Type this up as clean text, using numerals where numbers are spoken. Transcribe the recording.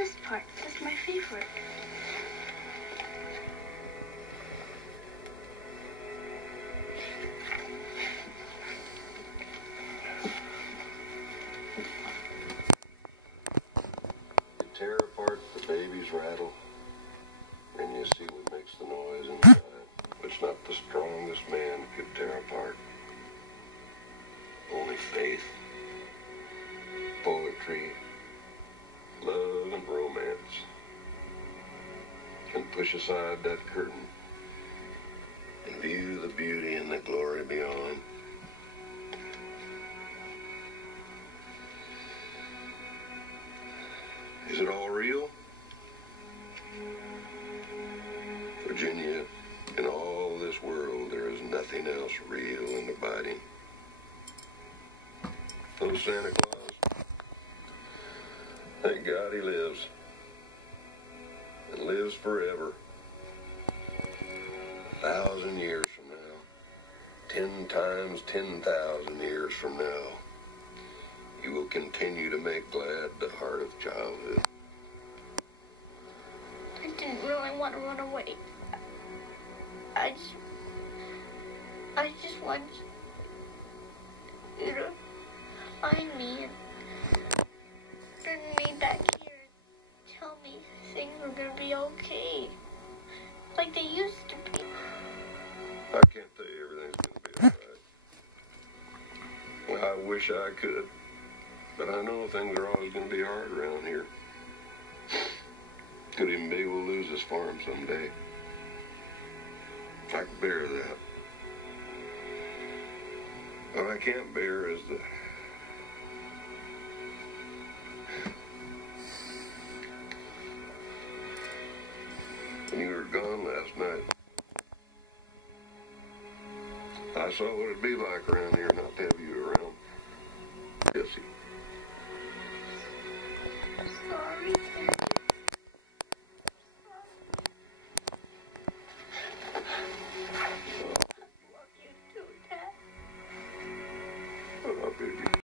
this part. This is my favorite. You tear apart the baby's rattle, and you see what makes the noise inside, which not the strongest man could tear apart. Only faith, poetry, love, and romance can push aside that curtain and view the beauty and the glory beyond. Is it all real? Virginia, in all this world, there is nothing else real and abiding. Oh, Santa Claus, thank God he lives, and lives forever. 1,000 years from now, 10 times 10,000 years from now, you will continue to make glad the heart of childhood. I didn't really want to run away. I just want you to find me and bring me back here and tell me things are gonna be okay, like they used to be. I can't tell you everything's going to be all right. Well, I wish I could, but I know things are always going to be hard around here. Could even be we'll lose this farm someday. I can bear that. What I can't bear is the when you were gone last night, I saw what it'd be like around here not to have you around. Jesse.